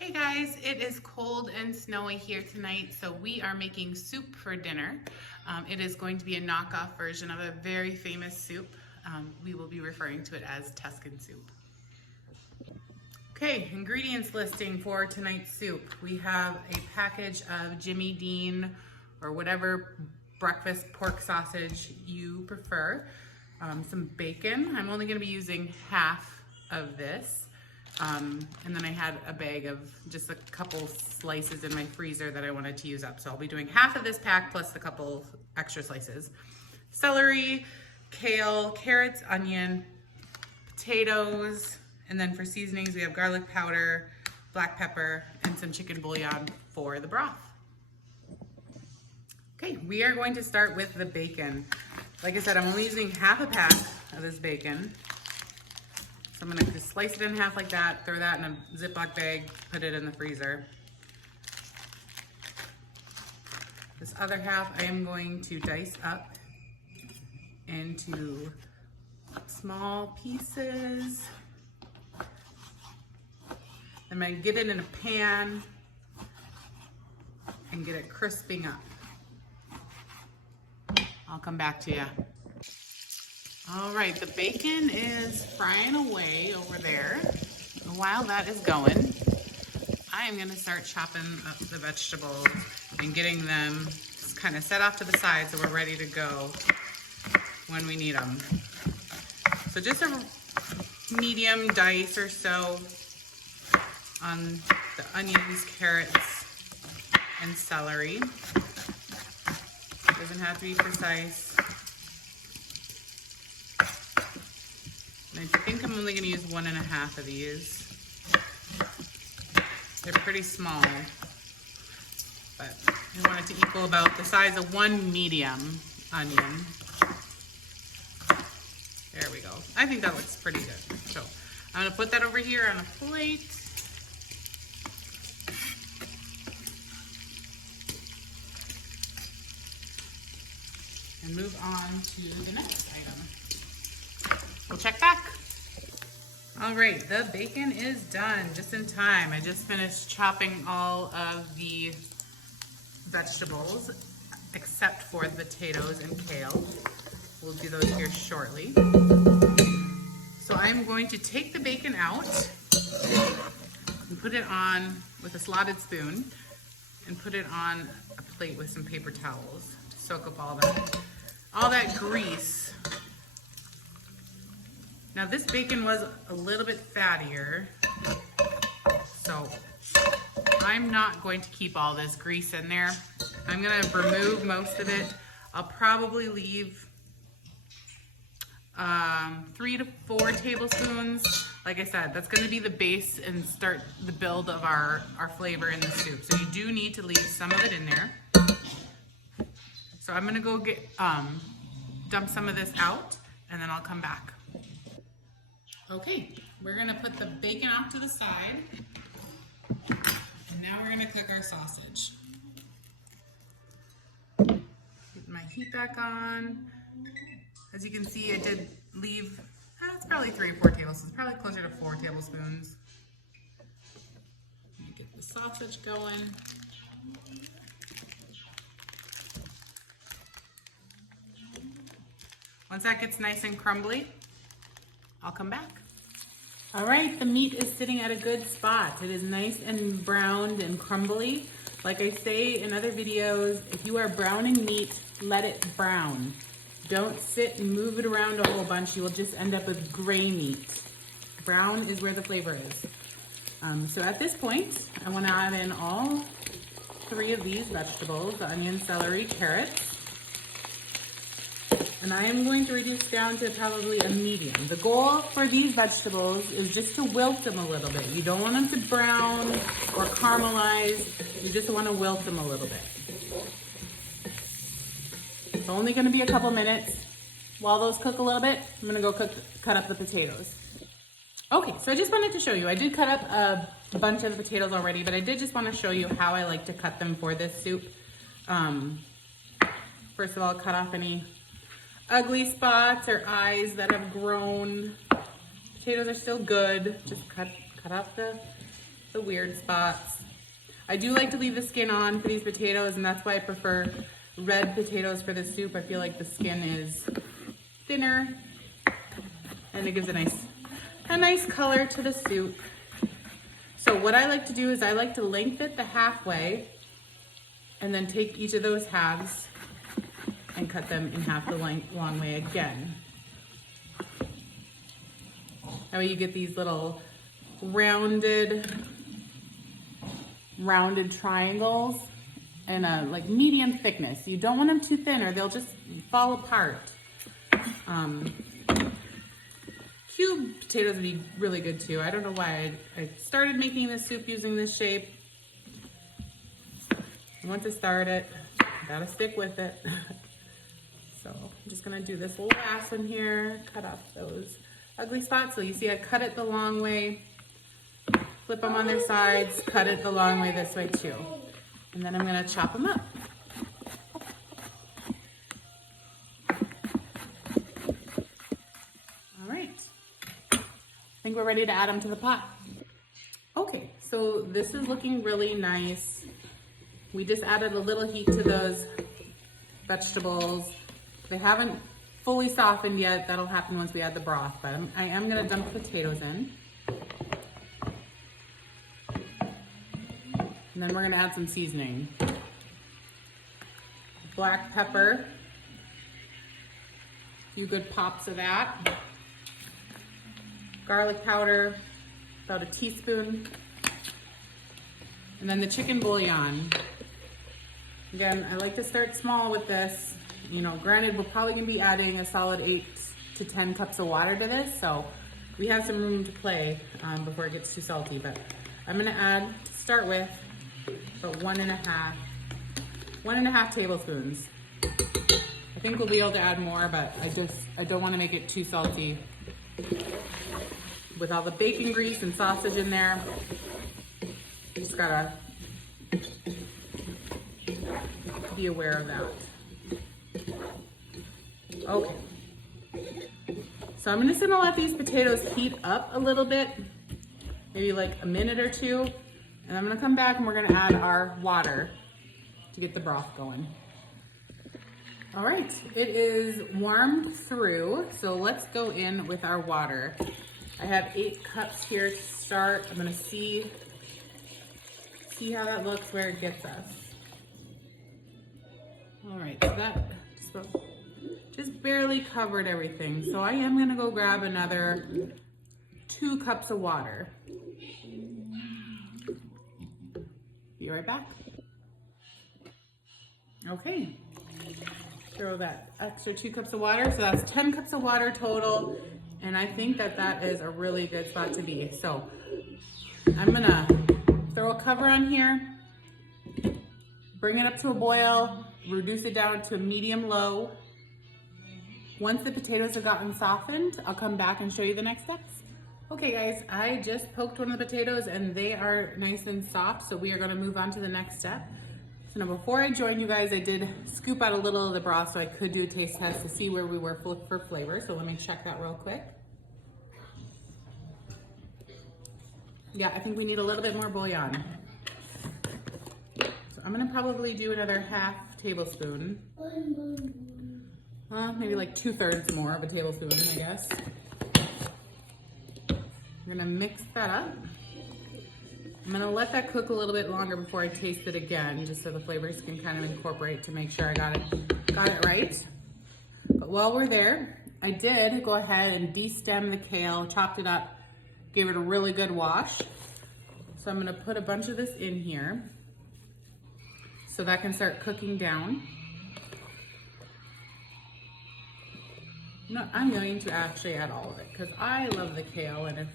Hey guys, it is cold and snowy here tonight, so we are making soup for dinner. It is going to be a knockoff version of a very famous soup. We will be referring to it as Tuscan Soup. Okay, ingredients listing for tonight's soup. We have a package of Jimmy Dean or whatever breakfast pork sausage you prefer. Some bacon. I'm only going to be using half of this. And then I had a bag of just a couple slices in my freezer that I wanted to use up. So I'll be doing half of this pack plus the couple extra slices. Celery, kale, carrots, onion, potatoes, and then for seasonings we have garlic powder, black pepper, and some chicken bouillon for the broth. Okay, we are going to start with the bacon. Like I said, I'm only using half a pack of this bacon. So I'm gonna just slice it in half like that, throw that in a Ziploc bag, put it in the freezer. This other half I am going to dice up into small pieces. I'm gonna get it in a pan and get it crisping up. I'll come back to you. All right, the bacon is frying away over there. And while that is going, I am gonna start chopping up the vegetables and getting them kind of set off to the side so we're ready to go when we need them. So just a medium dice or so on the onions, carrots, and celery. Doesn't have to be precise. I think I'm only going to use 1.5 of these. They're pretty small, but I want it to equal about the size of one medium onion. There we go. I think that looks pretty good. So I'm going to put that over here on a plate. And move on to the next item. We'll check back. All right, the bacon is done just in time. I just finished chopping all of the vegetables except for the potatoes and kale. We'll do those here shortly. So I'm going to take the bacon out and put it on with a slotted spoon and put it on a plate with some paper towels to soak up all that grease. Now this bacon was a little bit fattier, so I'm not going to keep all this grease in there. I'm gonna remove most of it. I'll probably leave 3 to 4 tablespoons. Like I said, that's gonna be the base and start the build of our flavor in the soup. So you do need to leave some of it in there. So I'm gonna go get dump some of this out and then I'll come back. Okay, we're gonna put the bacon off to the side, and now we're gonna cook our sausage. Get my heat back on. As you can see, I did leave, it's probably 3 or 4 tablespoons, probably closer to 4 tablespoons. Let me get the sausage going. Once that gets nice and crumbly, I'll come back. All right, the meat is sitting at a good spot. It is nice and browned and crumbly. Like I say in other videos, if you are browning meat, let it brown. Don't sit and move it around a whole bunch. You will just end up with gray meat. Brown is where the flavor is. So at this point, I want to add in all 3 of these vegetables, the onion, celery, carrots. And I am going to reduce down to probably a medium. The goal for these vegetables is just to wilt them a little bit. You don't want them to brown or caramelize. You just want to wilt them a little bit. It's only going to be a couple minutes. While those cook a little bit, I'm going to go cut up the potatoes. Okay, so I just wanted to show you. I did cut up a bunch of the potatoes already, but I did just want to show you how I like to cut them for this soup. First of all, cut off any ugly spots or eyes that have grown. Potatoes are still good. Just cut off the the weird spots. I do like to leave the skin on for these potatoes, and that's why I prefer red potatoes for the soup. I feel like the skin is thinner and it gives a nice color to the soup. So what I like to do is I like to length it the halfway and then take each of those halves and cut them in half the long way again. That way you get these little rounded triangles and a like medium thickness. You don't want them too thin or they'll just fall apart. Cube potatoes would be really good too. I don't know why I started making this soup using this shape. I want to start it, gotta stick with it. So I'm just gonna do this last one here, cut off those ugly spots. So you see I cut it the long way, flip them on their sides, cut it the long way this way too. And then I'm gonna chop them up. All right, I think we're ready to add them to the pot. Okay, so this is looking really nice. We just added a little heat to those vegetables. They haven't fully softened yet. That'll happen once we add the broth, but I am gonna dump potatoes in. And then we're gonna add some seasoning. Black pepper, a few good pops of that. Garlic powder, about a teaspoon. And then the chicken bouillon. Again, I like to start small with this. You know, granted, we're probably gonna be adding a solid 8 to 10 cups of water to this, so we have some room to play before it gets too salty, but I'm gonna add, to start with, about one and a half tablespoons. I think we'll be able to add more, but I don't wanna make it too salty. With all the bacon grease and sausage in there, you just gotta be aware of that. Okay, so I'm just gonna let these potatoes heat up a little bit, maybe like a minute or two, and I'm gonna come back and we're gonna add our water to get the broth going. All right, it is warmed through, so let's go in with our water. I have 8 cups here to start. I'm gonna see how that looks, where it gets us. All right, so that just barely covered everything. So I am gonna go grab another 2 cups of water. Be right back. Okay, throw that extra 2 cups of water. So that's 10 cups of water total. And I think that is a really good spot to be. So I'm gonna throw a cover on here, bring it up to a boil, reduce it down to a medium low. Once the potatoes have gotten softened, I'll come back and show you the next steps. Okay guys, I just poked one of the potatoes and they are nice and soft, so we are gonna move on to the next step. So now before I joined you guys, I did scoop out a little of the broth so I could do a taste test to see where we were for flavor. So let me check that real quick. Yeah, I think we need a little bit more bouillon. So I'm gonna probably do another half tablespoon. Maybe like 2/3 more of a tablespoon, I guess. I'm gonna mix that up. I'm gonna let that cook a little bit longer before I taste it again, just so the flavors can kind of incorporate to make sure I got it right. But while we're there, I did go ahead and de-stem the kale, chopped it up, gave it a really good wash. So I'm gonna put a bunch of this in here so that can start cooking down. No, I'm going to actually add all of it because I love the kale, and if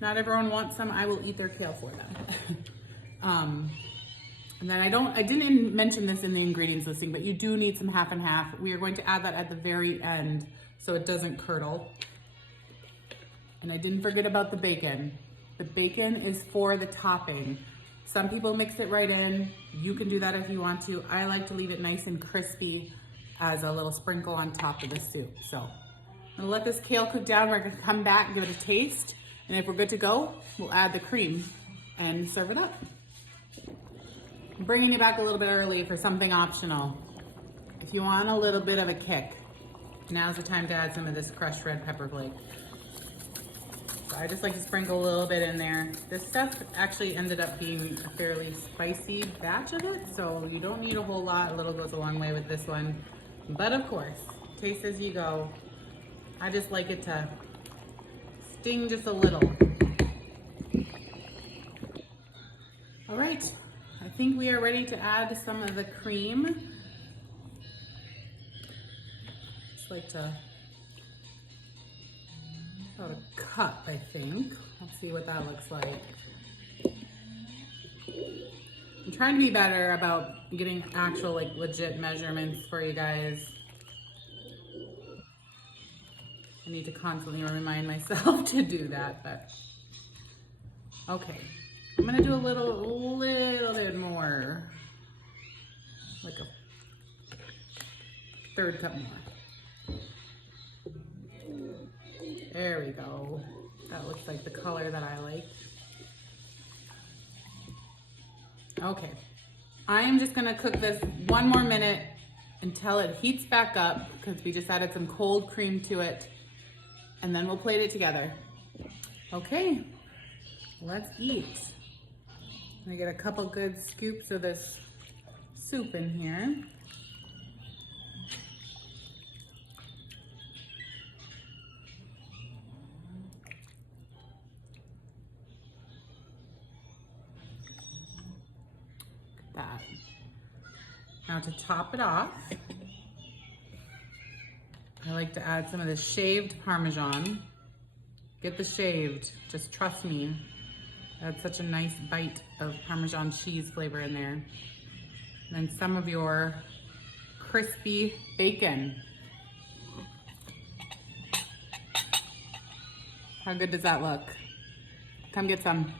not everyone wants some, I will eat their kale for them. And then I didn't mention this in the ingredients listing, but you do need some half and half. We are going to add that at the very end so it doesn't curdle. And I didn't forget about the bacon. The bacon is for the topping. Some people mix it right in. You can do that if you want to. I like to leave it nice and crispy as a little sprinkle on top of the soup. So I'm gonna let this kale cook down. We're gonna come back and give it a taste. And if we're good to go, we'll add the cream and serve it up. I'm bringing you back a little bit early for something optional. If you want a little bit of a kick, now's the time to add some of this crushed red pepper flake. So I just like to sprinkle a little bit in there. This stuff actually ended up being a fairly spicy batch of it, so you don't need a whole lot. A little goes a long way with this one. But of course, taste as you go. I just like it to sting just a little. All right, I think we are ready to add some of the cream. Just like to about a cup, I think. Let's see what that looks like. I'm trying to be better about getting actual, like, legit measurements for you guys. I need to constantly remind myself to do that, but okay. I'm gonna do a little bit more, like a third cup more. There we go. That looks like the color that I like. Okay, I am just gonna cook this 1 more minute until it heats back up, because we just added some cold cream to it, and then we'll plate it together. Okay, let's eat. I get a couple good scoops of this soup in here. That. Now to top it off, I like to add some of the shaved Parmesan. Get the shaved, just trust me. That's such a nice bite of Parmesan cheese flavor in there. And then some of your crispy bacon. How good does that look? Come get some.